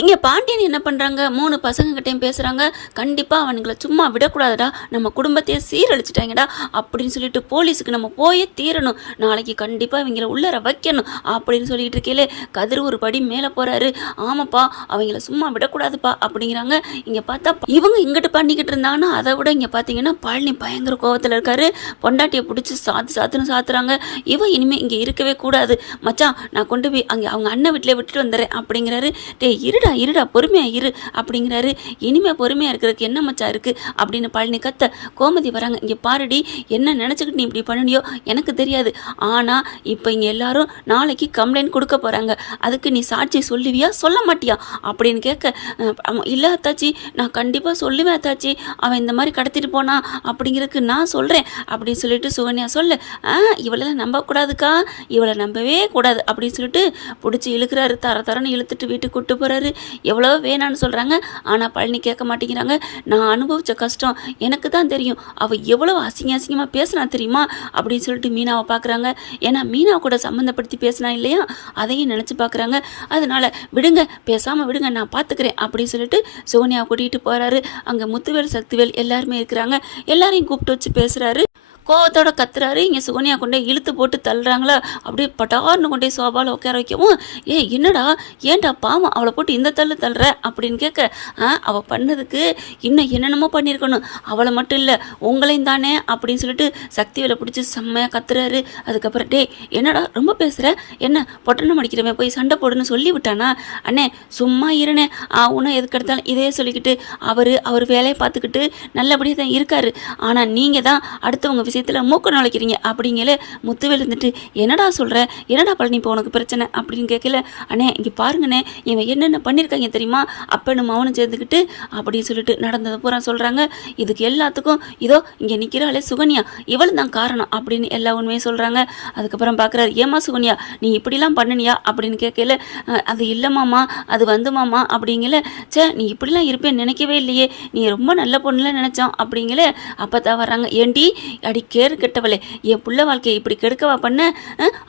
இங்கே பாண்டியன் என்ன பண்ணுறாங்க மூணு பசங்ககிட்டையும் பேசுகிறாங்க கண்டிப்பாக அவனுங்களை சும்மா விடக்கூடாதுடா. நம்ம குடும்பத்தையே சீரழிச்சிட்டாங்கடா அப்படின்னு சொல்லிட்டு போலீஸுக்கு நம்ம போயே தீரணும். நாளைக்கு கண்டிப்பாக இவங்கள உள்ளர வைக்கணும் அப்படின்னு சொல்லிட்டு இருக்கையிலே கதிர் ஒரு படி மேலே போகிறாரு ஆமாப்பா அவங்கள சும்மா விடக்கூடாதுப்பா அப்படிங்கிறாங்க. இங்கே பார்த்தா இவங்க இங்கிட்டு பண்ணிக்கிட்டு இருந்தாங்கன்னா அதை விட இங்கே பார்த்தீங்கன்னா பழனி பயங்கர கோவத்தில் இருக்காரு. பொண்டாட்டியை பிடிச்சி சாத்து சாத்துன்னு சாத்துறாங்க. இவன் இனிமேல் இங்கே இருக்கவே கூடாது. மச்சான் நான் கொண்டு போய் அங்கே அவங்க அண்ணன் வீட்டிலே விட்டுட்டு வந்துடுறேன் அப்படிங்கிறாரு. டேய் இருடா இருடா பொறுமையாக இரு அப்படிங்கிறாரு. இனிமே பொறுமையாக இருக்கிறதுக்கு என்ன மச்சா இருக்குது அப்படின்னு பழனி கத்த கோமதி வராங்க. இங்கே பாருடி என்ன நினச்சிக்கிட்டு நீ இப்படி பண்ணியோ எனக்கு தெரியாது. ஆனால் இப்போ இங்கே எல்லாரும் நாளைக்கு கம்ப்ளைண்ட் கொடுக்க போகிறாங்க அதுக்கு நீ சாட்சி சொல்லுவியா? சொல்ல மாட்டியா? அப்படின்னு கேட்க இல்லை அத்தாச்சி நான் கண்டிப்பாக சொல்லுவேன் அத்தாச்சி. அவன் இந்த மாதிரி கடத்திட்டு போனா அப்படிங்கிறதுக்கு நான் சொல்கிறேன் அப்படின்னு சொல்லிட்டு சுகன்யா சொல்லு ஆ இவளெல்லாம் நம்பக்கூடாதுக்கா இவளை நம்பவே கூடாது. அப்படின்னு சொல்லிட்டு பிடிச்சி இழுக்கிறாரு. தர தரன்னு இழுத்துட்டு வீட்டுக்கு கூட்டு போகிறாரு எவ்வளோ வேணான்னு சொல்கிறாங்க ஆனால் பழனி கேட்க மாட்டேங்கிறாங்க. நான் அனுபவித்த கஷ்டம் எனக்கு தான் தெரியும். அவள் எவ்வளோ அசிங்க அசிங்கமாக பேசுனா தெரியுமா? அப்படின்னு சொல்லிட்டு மீனாவை பார்க்குறாங்க ஏன்னா மீனா கூட சம்மந்தப்படுத்தி பேசினா இல்லையா? அதையும் நினச்சி பார்க்குறாங்க அதனால் விடுங்க பேசாமல் விடுங்க நான் பார்த்துக்கிறேன் அப்படின்னு சொல்லிட்டு சோனியா கூட்டிகிட்டு போகிறாரு அங்கே முத்துவேல் சக்திவேல் எல்லாருமே இருக்கிறாங்க. எல்லாரையும் கூப்பிட்டு வச்சு பேசுகிறாரு கோவத்தோட கத்துறாரு. இங்கே சுகன்யா கொண்டே இழுத்து போட்டு தள்ளுறாங்களா? அப்படியே பட்டார்னு கொண்டே சோபாவில் உட்கார வைக்கவும் ஏ என்னடா? ஏன்டா பாவம்? அவளை போட்டு இந்த தள்ளு தள்ளுற? அப்படின்னு கேட்க ஆ அவள் பண்ணதுக்கு இன்னும் என்னென்னமோ பண்ணியிருக்கணும் அவளை மட்டும் இல்லை உங்களையும் தானே? அப்படின்னு சொல்லிட்டு சக்திவேலை பிடிச்சி செம்மையாக கத்துறாரு. அதுக்கப்புறம் டேய் என்னடா ரொம்ப பேசுகிற என்ன பொட்டணம் அடிக்கிறவன் போய் சண்டை போடுன்னு சொல்லி விட்டானா? அண்ணே சும்மா இருனே. ஆவுன்னு எதுக்கு எடுத்தாலும் இதே சொல்லிக்கிட்டு அவர் அவர் வேலையை பார்த்துக்கிட்டு நல்லபடியாக தான் இருக்காரு. ஆனால் நீங்கள் தான் அடுத்தவங்க விஷயத்தில் மூக்க நுழைக்கிறீங்க அப்படிங்கல முத்துவேல் இருந்துட்டு என்னடா சொல்கிற என்னடா பழனி இப்போ உனக்கு பிரச்சனை? அப்படின்னு கேட்கல. அண்ணே இங்கே பாருங்கண்ணே இவன் என்னென்ன பண்ணியிருக்காங்க தெரியுமா? அப்பனும் மௌனம் சேர்ந்துக்கிட்டு அப்படின்னு சொல்லிட்டு நடந்ததை பூரா சொல்கிறாங்க இதுக்கு எல்லாத்துக்கும் இதோ இங்கே நிற்கிறாளே சுகன்யா இவளும் தான் காரணம் அப்படின்னு எல்லா உண்மையும் சொல்கிறாங்க அதுக்கப்புறம் பார்க்குறாரு ஏமா சுகன்யா நீ இப்படிலாம் பண்ணினியா? அப்படின்னு கேட்கல. அது இல்லை அது வந்துமாம்மா அப்படிங்கல ச்சே நீ இப்படிலாம் இருப்பேன்னு நினைக்கவே இல்லையே நீ ரொம்ப நல்ல பொண்ணுல நினச்சோம் அப்படிங்கல அப்போ தான் வர்றாங்க. ஏண்டி அடி கேர் கெட்டவளே என் புள்ள வாழ்க்கையை இப்படி கெடுக்கவா பண்ண?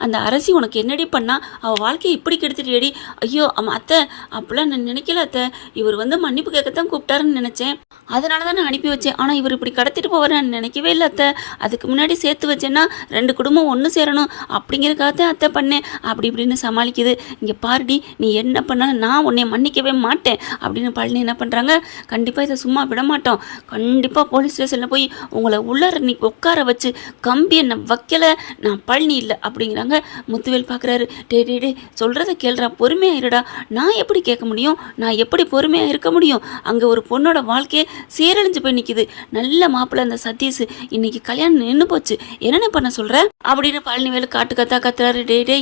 அந்த அரசி உனக்கு என்னடி பண்ணா? அவள் வாழ்க்கையை இப்படி கெடுத்துட்டியடி. ஐயோ அம்மா அத்தை அப்படிலாம் நான் நினைக்கல அத்தை. இவர் வந்து மன்னிப்பு கேட்கத்தான் கூப்பிட்டாருன்னு நினச்சேன். அதனால தான் நான் அனுப்பி வச்சேன். ஆனால் இவர் இப்படி கடத்திட்டு போவார்னு நினைக்கவே இல்லை அத்தை. அதுக்கு முன்னாடி சேர்த்து வச்சேன்னா ரெண்டு குடும்பம் ஒன்று சேரணும். அப்படிங்கிறதுக்காகத்தான் அத்தை பண்ணேன். அப்படி இப்படின்னு சமாளிக்குது. இங்கே பாருடி நீ என்ன பண்ணாலும் நான் உன்னை மன்னிக்கவே மாட்டேன். அப்படின்னு பழனி என்ன பண்ணுறாங்க கண்டிப்பாக இதை சும்மா விட மாட்டோம் கண்டிப்பாக போலீஸ் ஸ்டேஷனில் போய் உங்களை உள்ளார நீ உட்கார வச்சு கம்பி என்ன வைக்கல நான் பழனி இல்லை அப்படிங்கிறாங்க. முத்துவேல் பார்க்குறாரு டே டே டே சொல்கிறத கேள்றா பொறுமையாக இருடா. நான் எப்படி கேட்க முடியும்? நான் எப்படி பொறுமையாக இருக்க முடியும்? அங்கே ஒரு பொண்ணோட வாழ்க்கையை சீரழிஞ்சு போய் நிற்கிது நல்ல மாப்பிள்ளை அந்த சதீஷ். இன்னைக்கு கல்யாணம் நின்று போச்சு. என்னென்ன பண்ண சொல்கிற அப்படின்னு பழனிவேலு காட்டு கத்தா கத்துறாரு. டே டே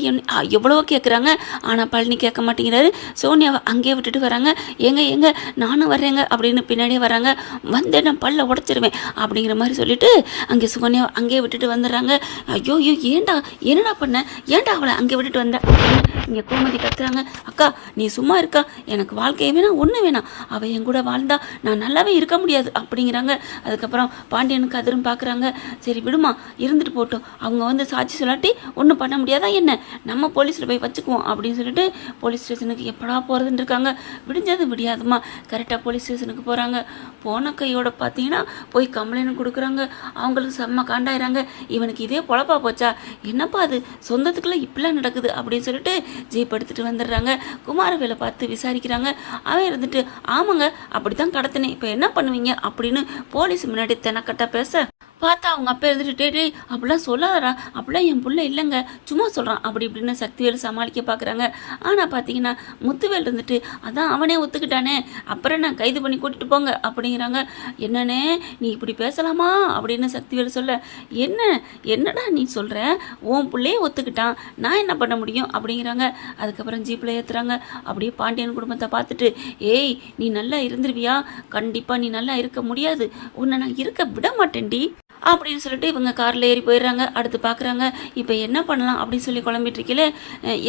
எவ்வளவோ கேட்குறாங்க ஆனால் பழனி கேட்க மாட்டேங்கிறாரு. சோனியாவை அங்கேயே விட்டுட்டு வராங்க. எங்க எங்க நானும் வர்றேங்க அப்படின்னு பின்னாடியே வராங்க. வந்து நான் பல்ல உடச்சிருவேன் அப்படிங்கிற மாதிரி சொல்லிட்டு அங்கே சோனியாவை அங்கேயே விட்டுட்டு வந்துடுறாங்க. ஐயோ ஐயோ ஏண்டா? என்னடா பண்ண? ஏன்டா அவளை அங்கே விட்டுட்டு வந்த? இங்கே கோமதி கத்துறாங்க. அக்கா நீ சும்மா இருக்கா? எனக்கு வாழ்க்கையே வேணாம் ஒன்று வேணாம் அவள் என் கூட வாழ்ந்தா நான் நல்லாவே இருக்க முடியாது அப்படிங்கிறாங்க. அதுக்கப்புறம் பாண்டியனுக்கு அதிரும் பார்க்குறாங்க சரி விடுமா இருந்துட்டு போட்டோம் அவங்க வந்து சாட்சி சொல்லாட்டி ஒன்றும் பண்ண முடியாதா என்ன? நம்ம போலீஸில் போய் வச்சுக்குவோம் அப்படின்னு சொல்லிட்டு போலீஸ் ஸ்டேஷனுக்கு எப்படா போகிறதுன்னு இருக்காங்க. விடிஞ்சது விடியாதுமா. கரெக்டாக போலீஸ் ஸ்டேஷனுக்கு போகிறாங்க போன கையோட பார்த்தீங்கன்னா போய் கம்ப்ளைண்ட் கொடுக்குறாங்க. அவங்களுக்கு செம்ம காண்டாயிறாங்க. இவனுக்கு இதே பொழப்பா போச்சா? என்னப்பா அது? சொந்தத்துக்குள்ளே இப்படிலாம் நடக்குது அப்படின்னு சொல்லிட்டு ஜீப் எடுத்துகிட்டு வந்துடுறாங்க. குமாரவேலை பார்த்து விசாரிக்கிறாங்க. அவன் இருந்துட்டு ஆமாங்க அப்படி தான் கடத்தினேன். இப்போ என்ன பண்ணுவீங்க? அப்படின்னு போலீஸ் முன்னாடி தெனக்கட்ட பேச பார்த்தா அவங்க அப்பா எழுதிட்டு டே அப்படிலாம் சொல்லாதரா அப்படிலாம் என் பிள்ளை இல்லைங்க. சும்மா சொல்கிறான் அப்படி இப்படின்னு சக்திவேல் சமாளிக்க பார்க்குறாங்க. ஆனால் பார்த்தீங்கன்னா முத்துவேல் இருந்துட்டு அதான் அவனே ஒத்துக்கிட்டானே. அப்புறம் நான் கைது பண்ணி கூட்டிட்டு போங்க. அப்படிங்கிறாங்க. என்னண்ணே நீ இப்படி பேசலாமா? அப்படின்னு சக்திவேல் சொல்ல என்ன? என்னடா நீ சொல்கிற உன் பிள்ளையே ஒத்துக்கிட்டான். நான் என்ன பண்ண முடியும்? அப்படிங்கிறாங்க. அதுக்கப்புறம் ஜீப்பில் ஏற்றுறாங்க அப்படியே பாண்டியன் குடும்பத்தை பார்த்துட்டு ஏய் நீ நல்லா இருந்துருவியா? கண்டிப்பாக நீ நல்லா இருக்க முடியாது. உன்னை நான் இருக்க விட மாட்டேன்டி. அப்படின்னு சொல்லிட்டு இவங்க காரில் ஏறி போயிடுறாங்க. அடுத்து பார்க்குறாங்க இப்போ என்ன பண்ணலாம் அப்படின்னு சொல்லி குழம்பிட்டு இருக்கீங்களே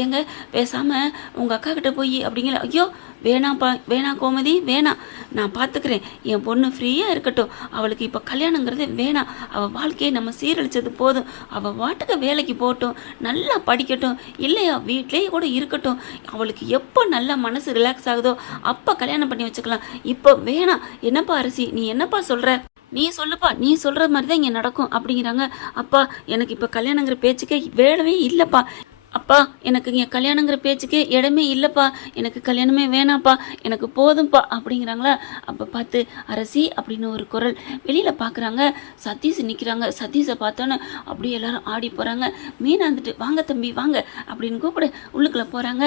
ஏங்க பேசாமல் உங்கள் அக்கா கிட்ட போய் அப்படிங்கிற ஐயோ வேணாம்ப்பா வேணாம் கோமதி வேணாம் நான் பார்த்துக்கிறேன் என் பொண்ணு ஃப்ரீயாக இருக்கட்டும். அவளுக்கு இப்போ கல்யாணங்கிறது வேணாம். அவள் வாழ்க்கையை நம்ம சீரழிச்சது போதும். அவள் வாட்டுக்கு வேலைக்கு போகட்டும். நல்லா படிக்கட்டும். இல்லையா வீட்லேயே கூட இருக்கட்டும். அவளுக்கு எப்போ நல்லா மனசு ரிலாக்ஸ் ஆகுதோ அப்போ கல்யாணம் பண்ணி வச்சுக்கலாம். இப்போ வேணாம். என்னப்பா அரிசி நீ என்னப்பா சொல்கிற நீ சொல்லுப்பா நீ சொல்கிற மாதிரி தான் இங்கே நடக்கும் அப்படிங்கிறாங்க. அப்பா எனக்கு இப்போ கல்யாணங்கிற பேச்சுக்கே வேலவே இல்லைப்பா. அப்பா எனக்கு இங்கே கல்யாணங்கிற பேச்சுக்கே இடமே இல்லைப்பா. எனக்கு கல்யாணமே வேணாப்பா. எனக்கு போதும்ப்பா அப்படிங்கிறாங்களா? அப்போ பார்த்து அரசி அப்படின்னு ஒரு குரல். வெளியில் பார்க்குறாங்க சதீஷ் நிற்கிறாங்க சதீஷை பார்த்தோன்னே அப்படியே எல்லாரும் ஆடி போகிறாங்க மீனா வந்துட்டு வாங்க தம்பி வாங்க அப்படின்னு கூப்பிட உள்ளுக்குள்ளே போகிறாங்க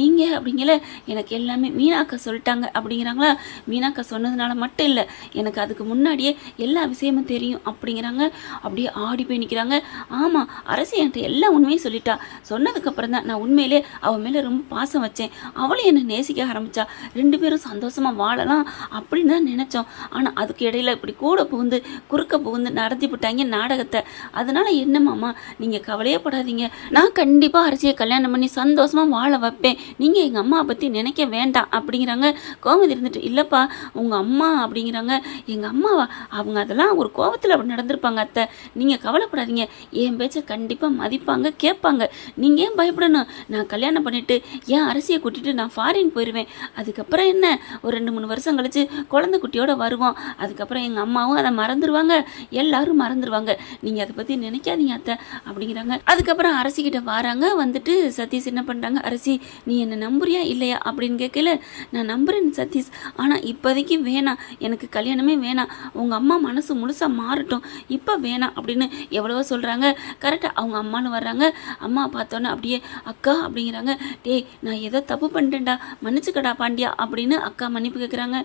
நீங்கள் அப்படிங்கல எனக்கு எல்லாமே மீனாக்கா சொல்லிட்டாங்க அப்படிங்கிறாங்களா? மீனாக்கா சொன்னதுனால மட்டும் இல்லை எனக்கு அதுக்கு முன்னாடியே எல்லா விஷயமும் தெரியும் அப்படிங்கிறாங்க. அப்படியே ஆடி போய் நிற்கிறாங்க ஆமாம் அரசி என்கிட்ட எல்லா உண்மையும் சொல்லிட்டா. சொன்னதுக்கப்புறம் தான் நான் உண்மையிலே அவன் மேலே ரொம்ப பாசம் வச்சேன். அவளும் என்னை நேசிக்க ஆரம்பித்தா ரெண்டு பேரும் சந்தோஷமாக வாழலாம் அப்படின்னு தான் நினச்சோம். ஆனால் அதுக்கு இடையில இப்படி கூட புகுந்து குறுக்க புகுந்து நடத்தி விட்டாங்க நாடகத்தை. அதனால் என்ன மாமா நீங்கள் கவலையே படாதீங்க. நான் கண்டிப்பாக அரசியை கல்யாணம் பண்ணி சந்தோஷமாக வாழ வைப்பேன். நீங்கள் எங்கள் அம்மா பற்றி நினைக்க வேண்டாம் அப்படிங்கிறாங்க. கோமதி இருந்துட்டு இல்லைப்பா உங்கள் அம்மா அப்படிங்கிறாங்க. எங்கள் அம்மாவா? அவங்க அதெல்லாம் ஒரு கோவத்தில் அப்படி நடந்திருப்பாங்க அத்தை. நீங்கள் கவலைப்படாதீங்க. என் பேச்சை கண்டிப்பாக மதிப்பாங்க கேட்பாங்க. நீங்கள் ஏன் பயப்படணும்? நான் கல்யாணம் பண்ணிவிட்டு என் அரசியை கூட்டிகிட்டு நான் ஃபாரின் போயிடுவேன் அதுக்கப்புறம் என்ன? ஒரு ரெண்டு மூணு வருஷம் கழிச்சு குழந்தை குட்டியோட வருவோம். அதுக்கப்புறம் எங்கள் அம்மாவும் அதை மறந்துடுவாங்க எல்லாரும் மறந்துடுவாங்க நீங்கள் அதை பற்றி நினைக்காதீங்க அத்தை அப்படிங்கிறாங்க. அதுக்கப்புறம் அரசிக்கிட்ட வராங்க. வந்துட்டு சதீஷ் என்ன பண்ணுறாங்க அரசி நீ என்னை நம்புறியா? இல்லையா? அப்படின்னு கேட்கல நான் நம்புறேன் சதீஷ். ஆனால் இப்போதைக்கு வேணாம். எனக்கு கல்யாணமே வேணாம். உங்கள் அம்மா மனசு முழுசாக மாறட்டும். இப்போ வேணாம் அப்படின்னு எவ்வளவோ சொல்கிறாங்க கரெக்டாக அவங்க அம்மானு வர்றாங்க. அம்மா பார்த்தோன்னே அப்படியே அக்கா அப்படிங்கிறாங்க. டேய் நான் ஏதோ தப்பு பண்ணிட்டேன்டா மன்னிச்சுக்கடா பாண்டியா அப்படின்னு அக்கா மன்னிப்பு கேட்குறாங்க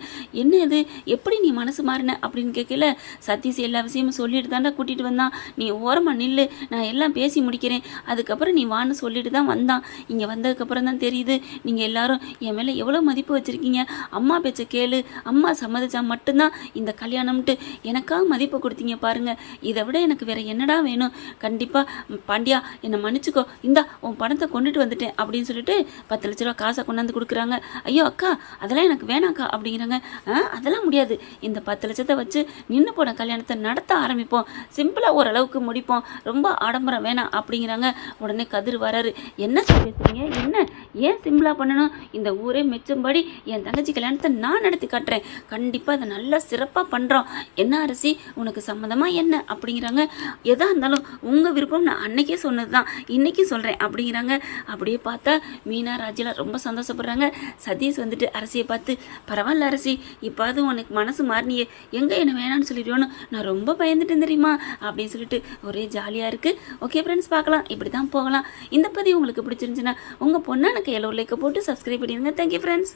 என்ன இது? எப்படி நீ மனசு மாறின? அப்படின்னு கேட்கல சதீஷ் எல்லா விஷயமும் சொல்லிட்டு தான்டா கூட்டிகிட்டு வந்தான். நீ ஓரமாக நில்லு. நான் எல்லாம் பேசி முடிக்கிறேன். அதுக்கப்புறம் நீ வான்னு சொல்லிட்டு தான் வந்தான். இங்கே வந்ததுக்கப்புறம் தான் தெரியுது. நீங்கள் எல்லாரும் என் மேலே எவ்வளோ மதிப்பு வச்சுருக்கீங்க? அம்மா பேச்ச கேளு. அம்மா சம்மதிச்சா மட்டும்தான் இந்த கல்யாணம்ட்டு எனக்காக மதிப்பு கொடுத்தீங்க பாருங்கள் இதை விட எனக்கு வேறு என்னடா வேணும்? கண்டிப்பாக பாண்டியா என்னை மன்னிச்சுக்கோ. இந்தா உன் பணத்தை கொண்டுட்டு வந்துட்டேன் அப்படின்னு சொல்லிட்டு பத்து லட்ச ரூபா காசை கொண்டாந்து கொடுக்குறாங்க. ஐயோ அக்கா அதெல்லாம் எனக்கு வேணாக்கா அப்படிங்கிறாங்க. ஆ அதெல்லாம் முடியாது. இந்த பத்து லட்சத்தை வச்சு நின்று போன கல்யாணத்தை நடத்த ஆரம்பிப்போம். சிம்பிளாக ஓரளவுக்கு முடிப்போம். ரொம்ப ஆடம்பரம் வேணாம் அப்படிங்கிறாங்க. உடனே கதிர் வராரு. என்ன சார் பேசுறீங்க? என்ன? ஏன் சிம்பிளாக பண்ணணும்? இந்த ஊரே மெச்சும்படி என் தங்கச்சி கல்யாணத்தை நான் நடத்தி காட்டுறேன். கண்டிப்பாக அதை நல்லா சிறப்பாக பண்ணுறோம் என்ன அரிசி உனக்கு சம்மந்தமாக என்ன? அப்படிங்கிறாங்க. எதாக இருந்தாலும் உங்கள் விருப்பம் நான் அன்னைக்கே சொன்னது தான் இன்றைக்கும் சொல்கிறேன் அப்படிங்கிறாங்க. அப்படியே பார்த்தா மீனா ராஜிலா ரொம்ப சந்தோஷப்படுறாங்க. சதீஷ் வந்துட்டு அரசியை பார்த்து பரவாயில்ல அரசி இப்பாவது உனக்கு மனசு மாறினியே. எங்கே என்ன வேணாம்னு சொல்லிடுவோன்னு நான் ரொம்ப பயந்துட்டேன் தெரியுமா? அப்படின்னு சொல்லிட்டு ஒரே ஜாலியாக இருக்குது ஓகே ஃப்ரெண்ட்ஸ் பார்க்கலாம். இப்படி தான் போகலாம். இந்த பதிவு உங்களுக்கு பிடிச்சிருந்துச்சுன்னா உங்கள் பொண்ணான கையில் லைக்கை போட்டு சப்ஸ்கிரைப் பண்ணிடுங்க. Thank you friends